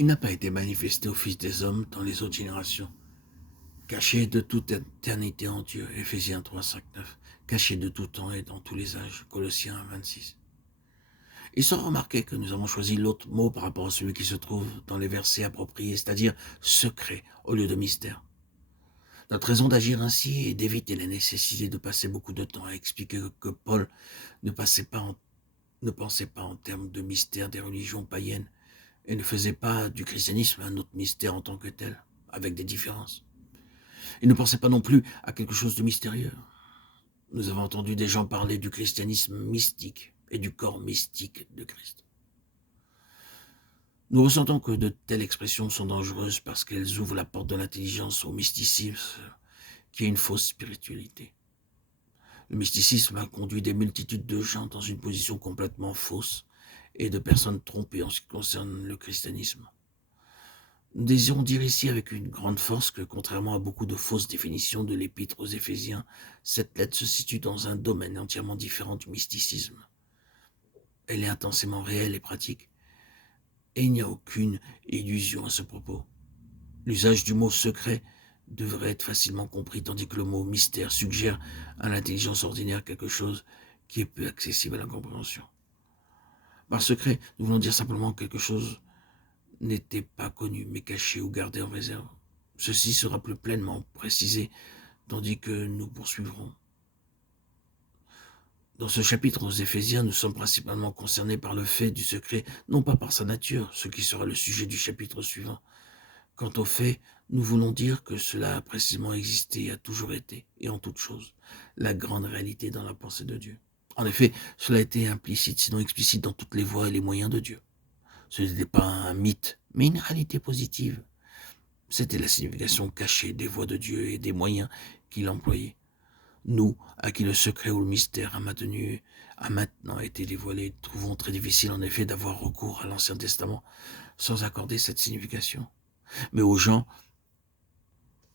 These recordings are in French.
Il n'a pas été manifesté au Fils des hommes dans les autres générations, caché de toute éternité en Dieu, Éphésiens 3, 5, 9, caché de tout temps et dans tous les âges, Colossiens 1, 26. Il sera remarqué que nous avons choisi l'autre mot par rapport à celui qui se trouve dans les versets appropriés, c'est-à-dire secret au lieu de mystère. Notre raison d'agir ainsi est d'éviter la nécessité de passer beaucoup de temps à expliquer que Paul ne, ne pensait pas en termes de mystère des religions païennes et ne faisait pas du christianisme un autre mystère en tant que tel, avec des différences. Il ne pensait pas non plus à quelque chose de mystérieux. Nous avons entendu des gens parler du christianisme mystique et du corps mystique de Christ. Nous ressentons que de telles expressions sont dangereuses parce qu'elles ouvrent la porte de l'intelligence au mysticisme, qui est une fausse spiritualité. Le mysticisme a conduit des multitudes de gens dans une position complètement fausse et de personnes trompées en ce qui concerne le christianisme. Nous désirons dire ici avec une grande force que, contrairement à beaucoup de fausses définitions de l'épître aux Éphésiens, cette lettre se situe dans un domaine entièrement différent du mysticisme. Elle est intensément réelle et pratique, et il n'y a aucune illusion à ce propos. L'usage du mot secret devrait être facilement compris, tandis que le mot mystère suggère à l'intelligence ordinaire quelque chose qui est peu accessible à la compréhension. Par secret, nous voulons dire simplement que quelque chose n'était pas connu, mais caché ou gardé en réserve. Ceci sera plus pleinement précisé, tandis que nous poursuivrons. Dans ce chapitre aux Éphésiens, nous sommes principalement concernés par le fait du secret, non pas par sa nature, ce qui sera le sujet du chapitre suivant. Quant au fait, nous voulons dire que cela a précisément existé et a toujours été, et en toute chose, la grande réalité dans la pensée de Dieu. En effet, cela a été implicite, sinon explicite dans toutes les voies et les moyens de Dieu. Ce n'était pas un mythe, mais une réalité positive. C'était la signification cachée des voies de Dieu et des moyens qu'il employait. Nous, à qui le secret ou le mystère a maintenant été dévoilé, trouvons très difficile en effet d'avoir recours à l'Ancien Testament sans accorder cette signification. Mais aux gens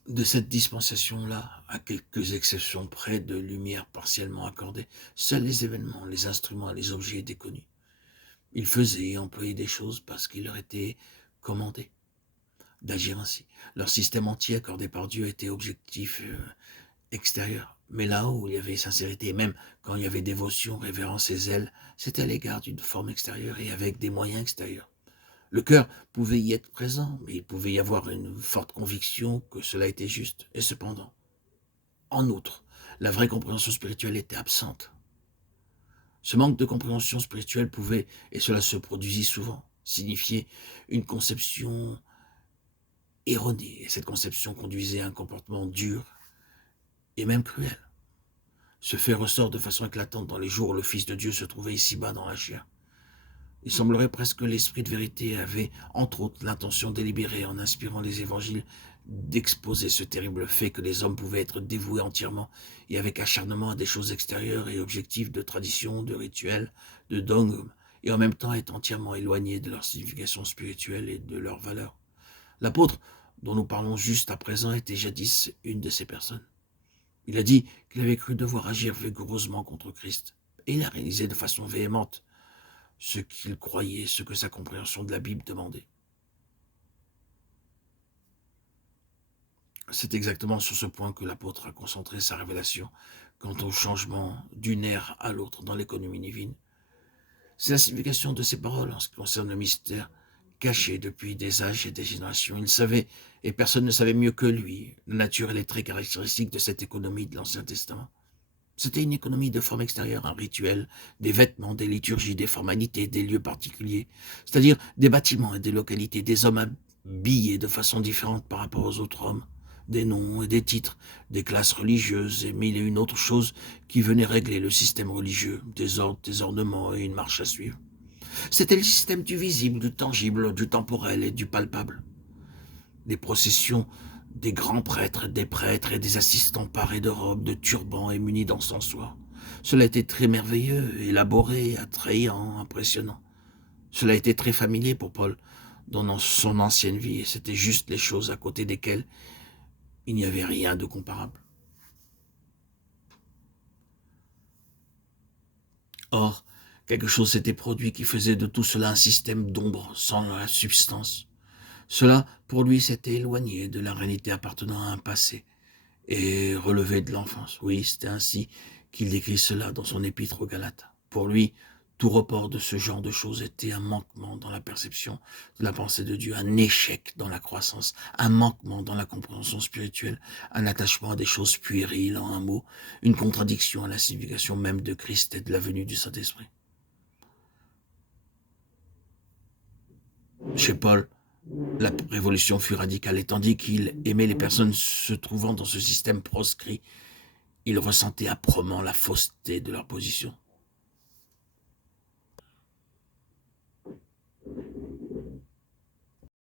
de cette dispensation-là, à quelques exceptions près de lumière partiellement accordée, seuls les événements, les instruments et les objets étaient connus. Ils faisaient et employaient des choses parce qu'il leur était commandé d'agir ainsi. Leur système entier accordé par Dieu était objectif extérieur. Mais là où il y avait sincérité, et même quand il y avait dévotion, révérence et zèle, c'était à l'égard d'une forme extérieure et avec des moyens extérieurs. Le cœur pouvait y être présent, mais il pouvait y avoir une forte conviction que cela était juste. Et cependant, en outre, la vraie compréhension spirituelle était absente. Ce manque de compréhension spirituelle pouvait, et cela se produisit souvent, signifier une conception erronée. Et cette conception conduisait à un comportement dur et même cruel. Ce fait ressort de façon éclatante dans les jours où le Fils de Dieu se trouvait ici-bas dans la chair. Il semblerait presque que l'Esprit de vérité avait, entre autres, l'intention délibérée, en inspirant les évangiles, d'exposer ce terrible fait que les hommes pouvaient être dévoués entièrement et avec acharnement à des choses extérieures et objectives de tradition, de rituels, de dogmes, et en même temps être entièrement éloignés de leur signification spirituelle et de leur valeur. L'apôtre, dont nous parlons juste à présent, était jadis une de ces personnes. Il a dit qu'il avait cru devoir agir vigoureusement contre Christ, et il a réalisé de façon véhémente ce qu'il croyait, ce que sa compréhension de la Bible demandait. C'est exactement sur ce point que l'apôtre a concentré sa révélation quant au changement d'une ère à l'autre dans l'économie divine. C'est la signification de ces paroles en ce qui concerne le mystère caché depuis des âges et des générations. Il savait, et personne ne savait mieux que lui, la nature et les traits caractéristiques de cette économie de l'Ancien Testament. C'était une économie de forme extérieure, un rituel, des vêtements, des liturgies, des formalités, des lieux particuliers, c'est-à-dire des bâtiments et des localités, des hommes habillés de façon différente par rapport aux autres hommes, des noms et des titres, des classes religieuses et mille et une autres choses qui venaient régler le système religieux, des ordres, des ornements et une marche à suivre. C'était le système du visible, du tangible, du temporel et du palpable. Des processions des grands prêtres, des prêtres et des assistants parés de robes, de turbans et munis d'encensoirs. Cela était très merveilleux, élaboré, attrayant, impressionnant. Cela était très familier pour Paul dans son ancienne vie, et c'était juste les choses à côté desquelles il n'y avait rien de comparable. Or, quelque chose s'était produit qui faisait de tout cela un système d'ombre sans la substance. Cela, pour lui, s'était éloigné de la réalité appartenant à un passé et relevé de l'enfance. Oui, c'était ainsi qu'il décrit cela dans son épître aux Galates. Pour lui, tout report de ce genre de choses était un manquement dans la perception de la pensée de Dieu, un échec dans la croissance, un manquement dans la compréhension spirituelle, un attachement à des choses puériles, en un mot, une contradiction à la signification même de Christ et de la venue du Saint-Esprit. Chez Paul, la révolution fut radicale, et tandis qu'il aimait les personnes se trouvant dans ce système proscrit, il ressentait âprement la fausseté de leur position.